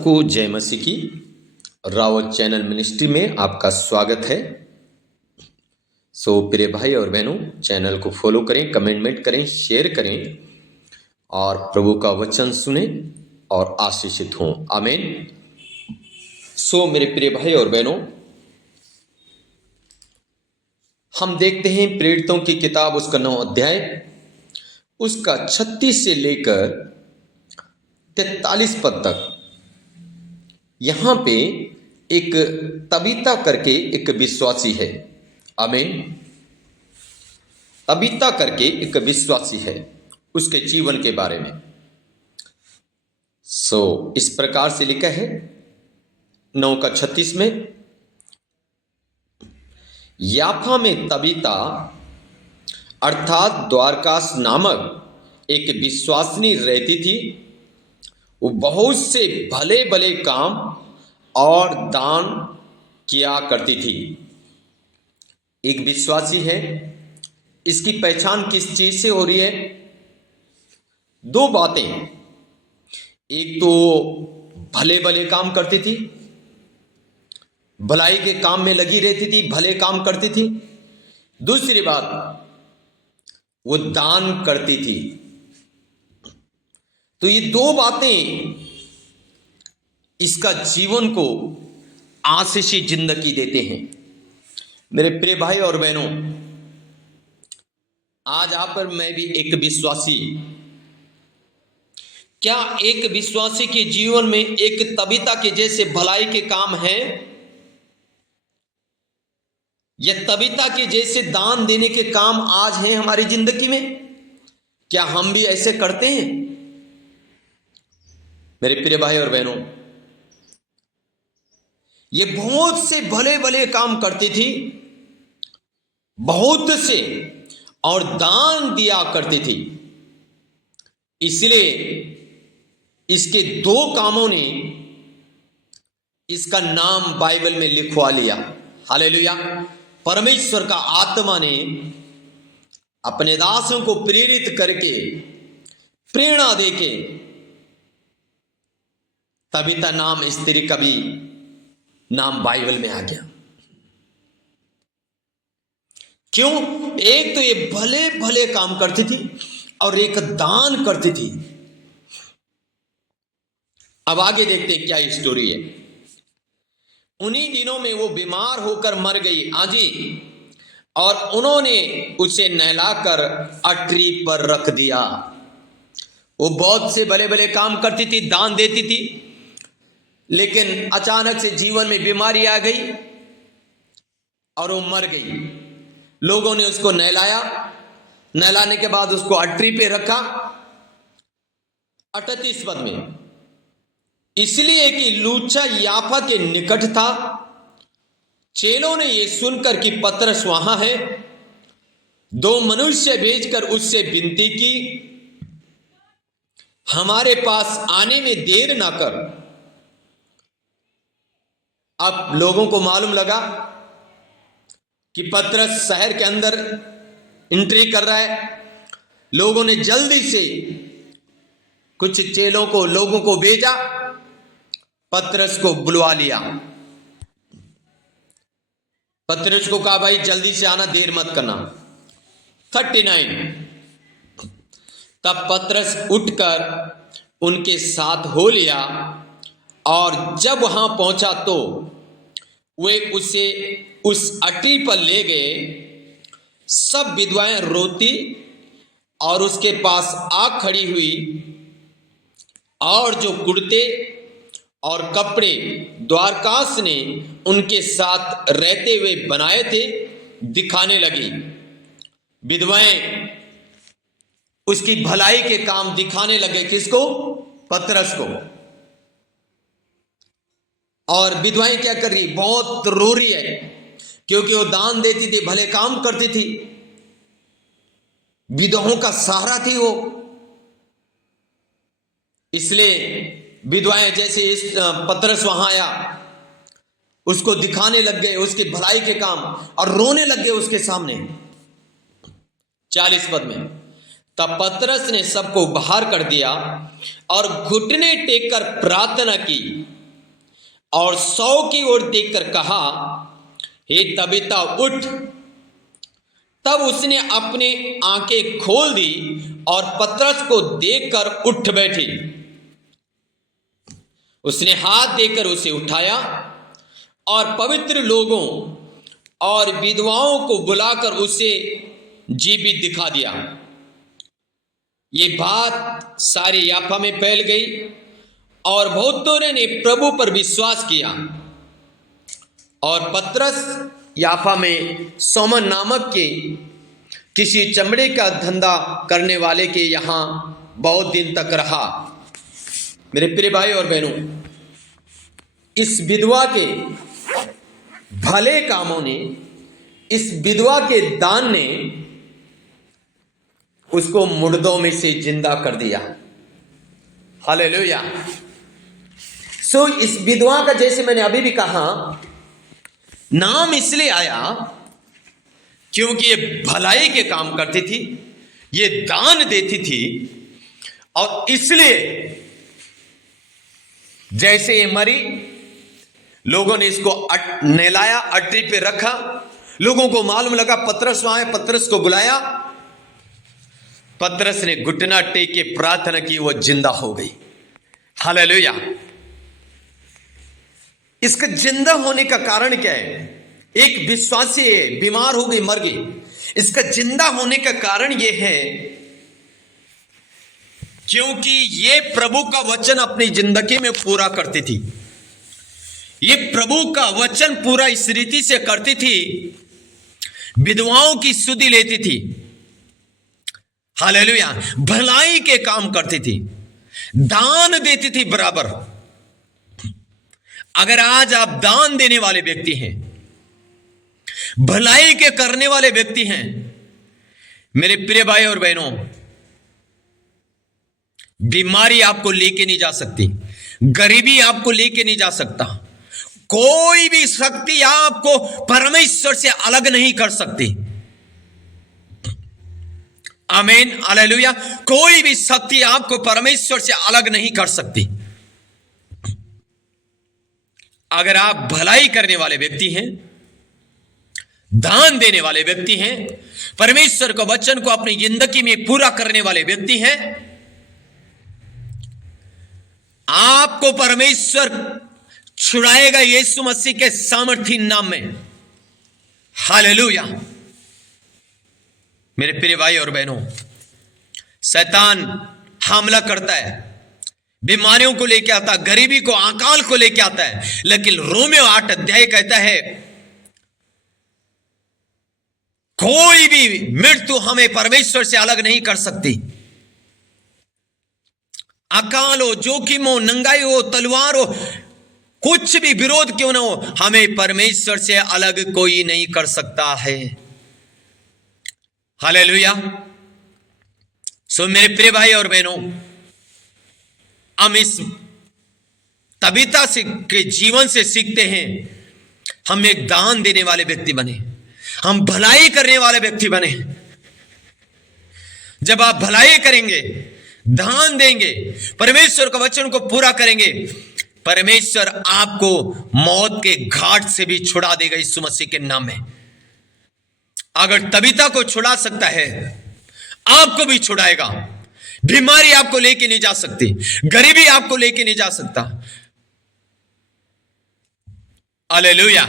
को जय मसीह की। रावत चैनल मिनिस्ट्री में आपका स्वागत है। प्रिय भाई और बहनों, चैनल को फॉलो करें, कमेंट करें, शेयर करें और प्रभु का वचन सुने और आशीषित हों। आमीन। मेरे प्रिय भाई और बहनों, हम देखते हैं प्रेरितों की किताब उसका 9 अध्याय उसका 36 से लेकर 43 पद तक। यहां पे एक तबीता करके एक विश्वासी है। आमीन। तबीता करके एक विश्वासी है, उसके जीवन के बारे में इस प्रकार से लिखा है 9 का 36 में। याफा में तबीता अर्थात द्वारकास नामक एक विश्वासिनी रहती थी। वो बहुत से भले भले काम और दान किया करती थी। एक विश्वासी है, इसकी पहचान किस चीज से हो रही है? 2 बातें। एक तो भले भले काम करती थी, भलाई के काम में लगी रहती थी, भले काम करती थी। दूसरी बात, वो दान करती थी। तो ये 2 बातें इसका जीवन को आशीषी जिंदगी देते हैं। मेरे प्रिय भाई और बहनों, आज आप पर मैं भी एक विश्वासी। क्या एक विश्वासी के जीवन में एक तबीता के जैसे भलाई के काम हैं? या तबीता के जैसे दान देने के काम आज हैं हमारी जिंदगी में? क्या हम भी ऐसे करते हैं? मेरे प्रिय भाई और बहनों, ये बहुत से भले भले काम करती थी, बहुत से, और दान दिया करती थी। इसलिए इसके 2 कामों ने इसका नाम बाइबल में लिखवा लिया। हालेलुया। परमेश्वर का आत्मा ने अपने दासों को प्रेरित करके, प्रेरणा देके तबीता नाम स्त्री का भी नाम बाइबल में आ गया। क्यों? एक तो ये भले भले काम करती थी और एक दान करती थी। अब आगे देखते हैं क्या स्टोरी है। उन्हीं दिनों में वो बीमार होकर मर गई आजी, और उन्होंने उसे नहलाकर अटरी पर रख दिया। वो बहुत से भले भले काम करती थी, दान देती थी, लेकिन अचानक से जीवन में बीमारी आ गई और वो मर गई। लोगों ने उसको नहलाया, नहलाने के बाद उसको अटरी पे रखा। 38 पद में, इसलिए कि लूचा याफा के निकट था। चेलों ने यह सुनकर कि पतरस वहां है, 2 मनुष्य भेजकर उससे विनती की, हमारे पास आने में देर ना कर। अब लोगों को मालूम लगा कि पतरस शहर के अंदर एंट्री कर रहा है। लोगों ने जल्दी से कुछ चेलों को, लोगों को भेजा, पतरस को बुलवा लिया। पतरस को कहा, भाई जल्दी से आना, देर मत करना। 39, तब पतरस उठकर उनके साथ हो लिया, और जब वहां पहुंचा तो वे उसे उस अटरी पर ले गए। सब विधवाएं रोती और उसके पास आ खड़ी हुई, और जो कुर्ते और कपड़े द्वारकास ने उनके साथ रहते हुए बनाए थे दिखाने लगी। विधवाएं उसकी भलाई के काम दिखाने लगे। किसको? पतरस को। और विधवाएं क्या कर रही? बहुत रो रही है, क्योंकि वो दान देती थी, भले काम करती थी, विधवाओं का सहारा थी वो। इसलिए विधवाएं जैसे इस पतरस वहां आया, उसको दिखाने लग गए उसके भलाई के काम, और रोने लग गए उसके सामने। 40 पद में, तब पतरस ने सबको बाहर कर दिया और घुटने टेक कर प्रार्थना की और 100 की ओर देखकर कहा, हे तबीता उठ। तब उसने अपने आंखें खोल दी और पतरस को देखकर उठ बैठी। उसने हाथ देकर उसे उठाया और पवित्र लोगों और विधवाओं को बुलाकर उसे जीवित दिखा दिया। ये बात सारे याफा में फैल गई और बहुतों ने प्रभु पर विश्वास किया। और पतरस याफा में सोमन नामक के किसी चमड़े का धंधा करने वाले के यहाँ बहुत दिन तक रहा। मेरे प्रिय भाई और बहनों, इस विधवा के भले कामों ने, इस विधवा के दान ने उसको मुर्दों में से जिंदा कर दिया। हालेलुया। सो इस विधवा का, जैसे मैंने अभी भी कहा, नाम इसलिए आया क्योंकि ये भलाई के काम करती थी, ये दान देती थी, और इसलिए जैसे ये मरी, लोगों ने इसको नहलाया, अटरी पे रखा। लोगों को मालूम लगा पतरस वहां है, पतरस को बुलाया। पतरस ने घुटना टेक के प्रार्थना की, वो जिंदा हो गई। हालेलुया। इसका जिंदा होने का कारण क्या है? एक विश्वासी बीमार हो गई, मर गई। इसका जिंदा होने का कारण यह है क्योंकि ये प्रभु का वचन अपनी जिंदगी में पूरा करती थी। ये प्रभु का वचन पूरा इस रीति से करती थी, विधवाओं की सुधि लेती थी। हालेलुया। भलाई के काम करती थी, दान देती थी बराबर। अगर आज आप दान देने वाले व्यक्ति हैं, भलाई के करने वाले व्यक्ति हैं, मेरे प्रिय भाई और बहनों, बीमारी आपको लेके नहीं जा सकती, गरीबी आपको लेके नहीं जा सकता, कोई भी शक्ति आपको परमेश्वर से अलग नहीं कर सकती। आमीन, हालेलुया। कोई भी शक्ति आपको परमेश्वर से अलग नहीं कर सकती। अगर आप भलाई करने वाले व्यक्ति हैं, दान देने वाले व्यक्ति हैं, परमेश्वर के वचन को अपनी जिंदगी में पूरा करने वाले व्यक्ति हैं, आपको परमेश्वर छुड़ाएगा यीशु मसीह के सामर्थी नाम में। हालेलुया। मेरे प्रिय भाई और बहनों, शैतान हमला करता है, बीमारियों को लेके आता है, गरीबी को, अकाल को लेके आता है, लेकिन रोमियो 8 अध्याय कहता है कोई भी मृत्यु हमें परमेश्वर से अलग नहीं कर सकती। अकाल हो, जोखिम हो, नंगाई हो, तलवार हो, कुछ भी विरोध क्यों ना हो, हमें परमेश्वर से अलग कोई नहीं कर सकता है। हालेलुया। सो मेरे प्रिय भाई और बहनों, हम इस तबीता से के जीवन से सीखते हैं, हम एक दान देने वाले व्यक्ति बने, हम भलाई करने वाले व्यक्ति बने। जब आप भलाई करेंगे, दान देंगे, परमेश्वर के वचन को पूरा करेंगे, परमेश्वर आपको मौत के घाट से भी छुड़ा देगा यीशु मसीह के नाम में। अगर तबीता को छुड़ा सकता है, आपको भी छुड़ाएगा। बीमारी आपको लेके नहीं जा सकती, गरीबी आपको लेके नहीं जा सकता। हालेलुया।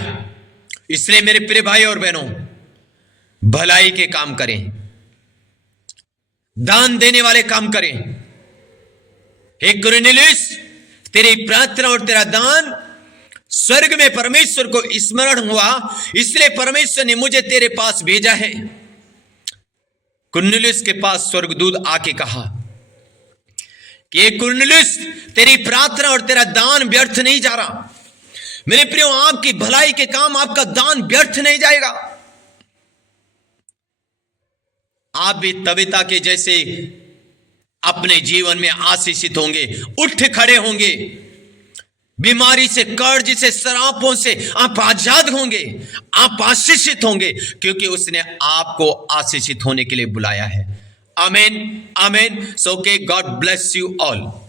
इसलिए मेरे प्रिय भाई और बहनों, भलाई के काम करें, दान देने वाले काम करें। हे कुरनेलियुस, तेरी प्रार्थना और तेरा दान स्वर्ग में परमेश्वर को स्मरण हुआ, इसलिए परमेश्वर ने मुझे तेरे पास भेजा है। कुरनेलियुस के पास स्वर्गदूत आके कहा कि कुरनेलियुस, तेरी प्रार्थना और तेरा दान व्यर्थ नहीं जा रहा। मेरे प्रियो, आपकी भलाई के काम, आपका दान व्यर्थ नहीं जाएगा। आप भी तबीता के जैसे अपने जीवन में आशीषित होंगे, उठ खड़े होंगे, बीमारी से, कर्ज से, शराबों से आप आजाद होंगे, आप आशीषित होंगे, क्योंकि उसने आपको आशीषित होने के लिए बुलाया है। Amen. Amen. So, okay, God bless you all.